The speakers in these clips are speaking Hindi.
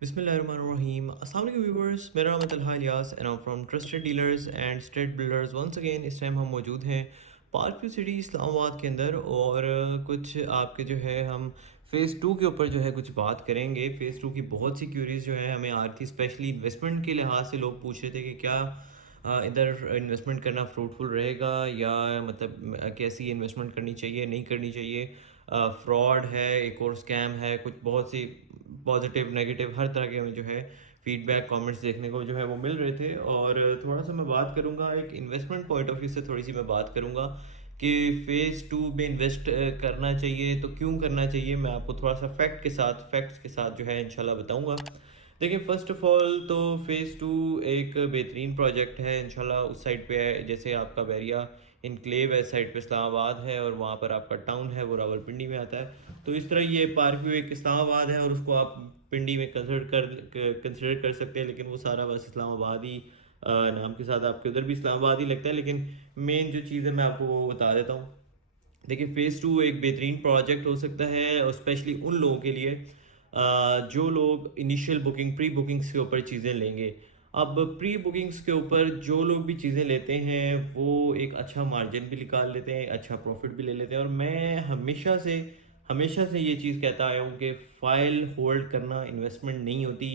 Bismillahirrahmanirrahim. Assalamu alaikum viewers. मेरा नाम है Talha Ilyas and I am from trusted dealers and street builders once again. इस टाइम हम मौजूद हैं पार्क व्यू सिटी इस्लामाबाद के अंदर और कुछ आपके जो है हम फ़ेज़ 2 के ऊपर जो है कुछ बात करेंगे। फ़ेज़ 2 की बहुत सी क्यूरीज जो है हमें आ रही थी, स्पेशली इन्वेस्टमेंट के लिहाज से लोग पूछ रहे थे कि क्या इधर इन्वेस्टमेंट करना फ्रूटफुल रहेगा या मतलब कैसी इन्वेस्टमेंट करनी चाहिए नहीं करनी चाहिए। फ्रॉड है, एक और स्कैम है, कुछ बहुत सी पॉजिटिव नेगेटिव हर तरह के हमें जो है फीडबैक कमेंट्स देखने को जो है वो मिल रहे थे। और थोड़ा सा मैं बात करूँगा एक इन्वेस्टमेंट पॉइंट ऑफ व्यू से, थोड़ी सी मैं बात करूँगा कि फ़ेज़ 2 में इन्वेस्ट करना चाहिए तो क्यों करना चाहिए। मैं आपको थोड़ा सा फैक्ट्स के साथ जो है इंशाल्लाह बताऊँगा। देखिए, फ़र्स्ट ऑफ़ ऑल तो फ़ेज़ 2 एक बेहतरीन प्रोजेक्ट है इंशाल्लाह। उस साइड पे है, जैसे आपका बैरिया इनक्लेव है, साइड पे इस्लामाबाद है और वहाँ पर आपका टाउन है वो रावलपिंडी में आता है। तो इस तरह ये पार्क व्यू एक इस्लामाबाद है और उसको आप पिंडी में कंसिडर कर सकते हैं, लेकिन वो सारा बस इस्लामाबाद ही नाम के साथ आपके उधर भी इस्लामाबाद ही लगता है। लेकिन मेन जो चीज़ है मैं आपको वो बता देता हूँ। देखिए, फ़ेज़ 2 एक बेहतरीन प्रोजेक्ट हो सकता है और स्पेशली उन लोगों के लिए जो लोग इनिशियल बुकिंग प्री बुकिंग्स के ऊपर चीज़ें लेंगे। अब प्री बुकिंग्स के ऊपर जो लोग भी चीज़ें लेते हैं वो एक अच्छा मार्जिन भी निकाल लेते हैं, अच्छा प्रॉफिट भी ले लेते हैं। और मैं हमेशा से ये चीज़ कहता आया हूँ कि फ़ाइल होल्ड करना इन्वेस्टमेंट नहीं होती।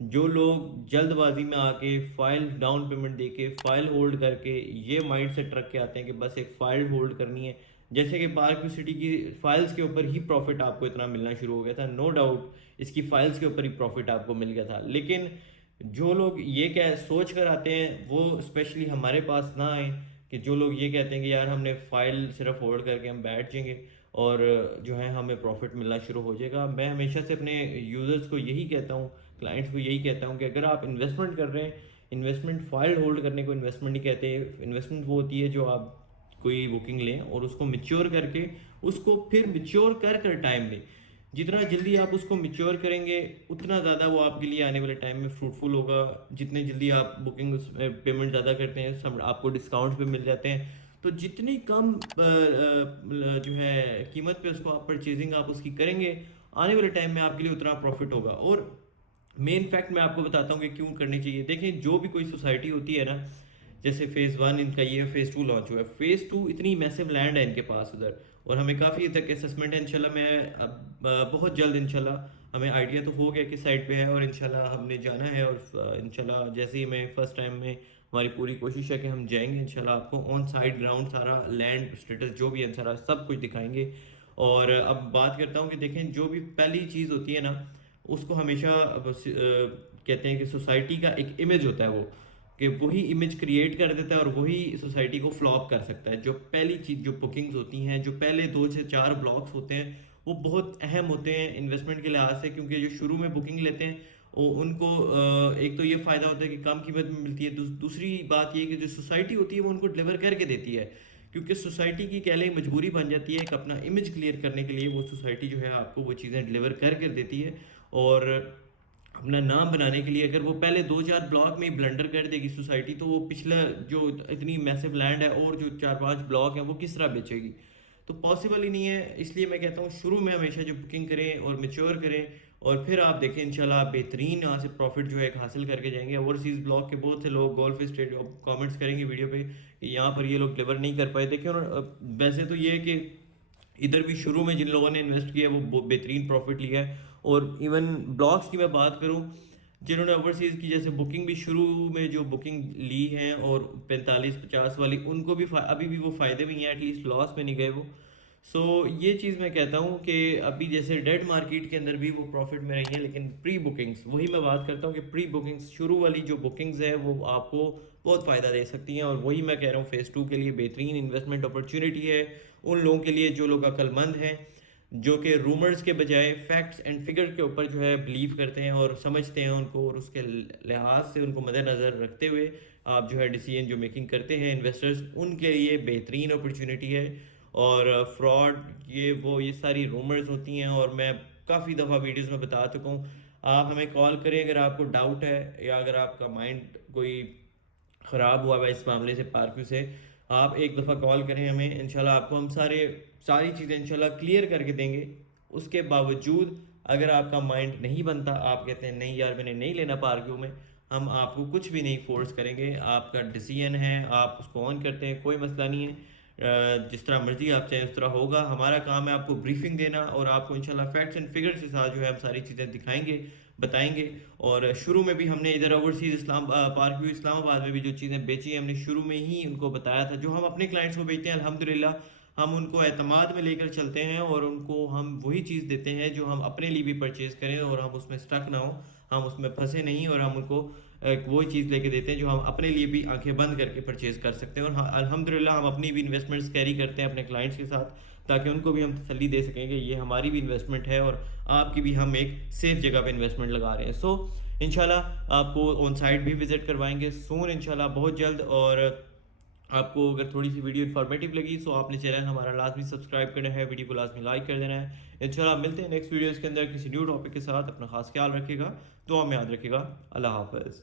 जो लोग जल्दबाजी में आके फ़ाइल डाउन पेमेंट देके फ़ाइल होल्ड करके ये माइंड सेट रख के आते हैं कि बस एक फ़ाइल होल्ड करनी है, जैसे कि पार्क व्यू सिटी की फाइल्स के ऊपर ही प्रॉफिट आपको इतना मिलना शुरू हो गया था। नो डाउट इसकी फाइल्स के ऊपर ही प्रॉफिट आपको मिल गया था। लेकिन जो लोग ये क्या सोच कर आते हैं वो स्पेशली हमारे पास ना आए, कि जो लोग ये कहते हैं कि यार हमने फाइल सिर्फ होल्ड करके हम बैठ जाएंगे और जो है हमें प्रॉफिट मिलना शुरू हो जाएगा। मैं हमेशा से अपने यूज़र्स को यही कहता हूँ, क्लाइंट्स को यही कहता हूँ कि अगर आप इन्वेस्टमेंट कर रहे हैं, इन्वेस्टमेंट फाइल होल्ड करने को इन्वेस्टमेंट नहीं कहते। इन्वेस्टमेंट वो होती है जो आप कोई बुकिंग लें और उसको मिच्योर करके उसको फिर मिच्योर कर कर टाइम दें। जितना जल्दी आप उसको मिच्योर करेंगे उतना ज़्यादा वो आपके लिए आने वाले टाइम में फ्रूटफुल होगा। जितने जल्दी आप बुकिंग पेमेंट ज़्यादा करते हैं, सब आपको डिस्काउंट पे मिल जाते हैं। तो जितनी कम जो है कीमत पे उसको आप परचेजिंग आप उसकी करेंगे, आने वाले टाइम में आपके लिए उतना प्रॉफिट होगा। और मेन फैक्ट मैं आपको बताता हूँ कि क्यों करनी चाहिए। देखें, जो भी कोई सोसाइटी होती है ना, जैसे फ़ेज़ 1 इनका ये फ़ेज़ 2 लॉन्च हुआ है। फ़ेज़ 2 इतनी मैसिव लैंड है इनके पास उधर, और हमें काफ़ी हद तक असेसमेंट है इंशाल्लाह। मैं अब बहुत जल्द इंशाल्लाह हमें आइडिया तो हो गया कि साइट पे है और इंशाल्लाह हमने जाना है। और इंशाल्लाह जैसे ही मैं फर्स्ट टाइम में हमारी पूरी कोशिश है कि हम जाएंगे इंशाल्लाह, आपको ऑन साइट ग्राउंड सारा लैंड स्टेटस जो भी है सारा सब कुछ दिखाएंगे। और अब बात करता हूँ कि देखें, जो भी पहली चीज़ होती है ना, उसको हमेशा कहते हैं कि सोसाइटी का एक इमेज होता है वो, कि वही इमेज क्रिएट कर देता है और वही सोसाइटी को फ्लॉप कर सकता है। जो पहली चीज़ जो बुकिंग्स होती हैं, जो पहले 2 से 4 ब्लॉक्स होते हैं, वो बहुत अहम होते हैं इन्वेस्टमेंट के लिहाज से, क्योंकि जो शुरू में बुकिंग लेते हैं उनको एक तो ये फ़ायदा होता है कि कम कीमत में मिलती है। दूसरी बात ये कि जो सोसाइटी होती है वो उनको डिलीवर करके देती है, क्योंकि सोसाइटी की कह लें मजबूरी बन जाती है एक अपना इमेज क्लियर करने के लिए। वो सोसाइटी जो है आपको वो चीज़ें डिलीवर कर देती है। और अपना नाम बनाने के लिए अगर वो पहले 2-4 ब्लॉक में ही ब्लंडर कर देगी सोसाइटी, तो वो पिछला जो इतनी मैसिव लैंड है और जो 4-5 ब्लॉक हैं वो किस तरह बेचेगी। तो पॉसिबल ही नहीं है। इसलिए मैं कहता हूँ शुरू में हमेशा जो बुकिंग करें और मेच्योर करें, और फिर आप देखें इंशाल्लाह आप बेहतरीन यहाँ से प्रॉफिट जो है एक हासिल करके जाएंगे। ओवरसीज़ ब्लॉक के बहुत से लोग गोल्फ स्टेडियम कमेंट्स करेंगे वीडियो पे कि यहाँ पर ये लोग डिलीवर नहीं कर पाए। देखिए, वैसे तो ये है कि इधर भी शुरू में जिन लोगों ने इन्वेस्ट किया है वो बेहतरीन प्रॉफिट लिया है। और इवन ब्लॉक्स की मैं बात करूं, जिन्होंने ओवरसीज़ की जैसे बुकिंग भी शुरू में जो बुकिंग ली है और 45-50 वाली, उनको भी अभी भी वो फ़ायदे में ही हैं, एटलीस्ट लॉस में नहीं गए वो। सो ये चीज़ मैं कहता हूँ कि अभी जैसे डेड मार्केट के अंदर भी वो प्रॉफिट में रही है, लेकिन प्री बुकिंग्स वही मैं बात करता हूँ कि प्री बुकिंग्स शुरू वाली जो बुकिंग्स है वो आपको बहुत फ़ायदा दे सकती हैं। और वही मैं कह रहा हूँ फ़ेज़ 2 के लिए बेहतरीन इन्वेस्टमेंट अपॉर्चुनिटी है उन लोगों के लिए जो लोग अक्लमंद हैं, जो कि रूमर्स के बजाय फैक्ट्स एंड फिगर के ऊपर जो है बिलीव करते हैं और समझते हैं उनको, और उसके लिहाज से उनको मद्देनज़र रखते हुए आप जो है डिसीजन जो मेकिंग करते हैं इन्वेस्टर्स, उनके लिए बेहतरीन अपॉर्चुनिटी है। और फ्रॉड ये सारी रूमर्स होती हैं और मैं काफ़ी दफ़ा वीडियोस में बता चुका हूँ। आप हमें कॉल करें अगर आपको डाउट है या अगर आपका माइंड कोई ख़राब हुआ है इस मामले से, पार्क से, आप एक दफ़ा कॉल करें हमें, इंशाल्लाह आपको हम सारी चीज़ें इंशाल्लाह क्लियर करके देंगे। उसके बावजूद अगर आपका माइंड नहीं बनता, आप कहते हैं नहीं यार मैंने नहीं लेना पार्क में, हम आपको कुछ भी नहीं फ़ोर्स करेंगे, आपका डिसीजन है, आप उसको ऑन करते हैं, कोई मसला नहीं है। जिस तरह मर्ज़ी आप चाहें उस तरह होगा। हमारा काम है आपको ब्रीफिंग देना और आपको इंशाल्लाह फैक्ट्स एंड फिगर्स के साथ जो है हम सारी चीज़ें दिखाएँगे, बताएँगे। और शुरू में भी हमने इधर ओवरसीज़ पार्क व्यू इस्लामाबाद में भी जो चीज़ें बेची हैं, हमने शुरू में ही उनको बताया था। जो हम अपने क्लाइंट्स को बेचते हैं अल्हम्दुलिल्लाह हम उनको एतमाद में लेकर चलते हैं और उनको हम वही चीज़ देते हैं जो हम अपने लिए भी परचेज़ करें और हम उसमें स्टक ना हों, हम उसमें फँसे नहीं और हम उनको वही चीज़ लेके देते हैं जो हम अपने लिए भी आँखें बंद करके परचेज़ कर सकते हैं। और हाँ, अल्हम्दुलिल्लाह हम अपनी भी इन्वेस्टमेंट्स कैरी करते हैं अपने क्लाइंट्स के साथ, ताकि उनको भी हम तसल्ली दे सकें कि ये हमारी भी इन्वेस्टमेंट है और आपकी भी हम एक सेफ़ जगह पे इन्वेस्टमेंट लगा रहे हैं। सो इंशाल्लाह आपको ऑन साइट भी विज़िट करवाएँगे सून इंशाल्लाह बहुत जल्द। और आपको अगर थोड़ी सी वीडियो इन्फॉर्मेटिव लगी तो आपने चैनल हमारा लाजमी सब्सक्राइब करना है, वीडियो को लाजमी लाइक कर देना है। इंशाल्लाह मिलते हैं नेक्स्ट वीडियोज़ के अंदर किसी न्यू टॉपिक के साथ। अपना खास ख्याल रखिएगा, दुआ में याद रखिएगा। अल्लाह हाफ़िज़।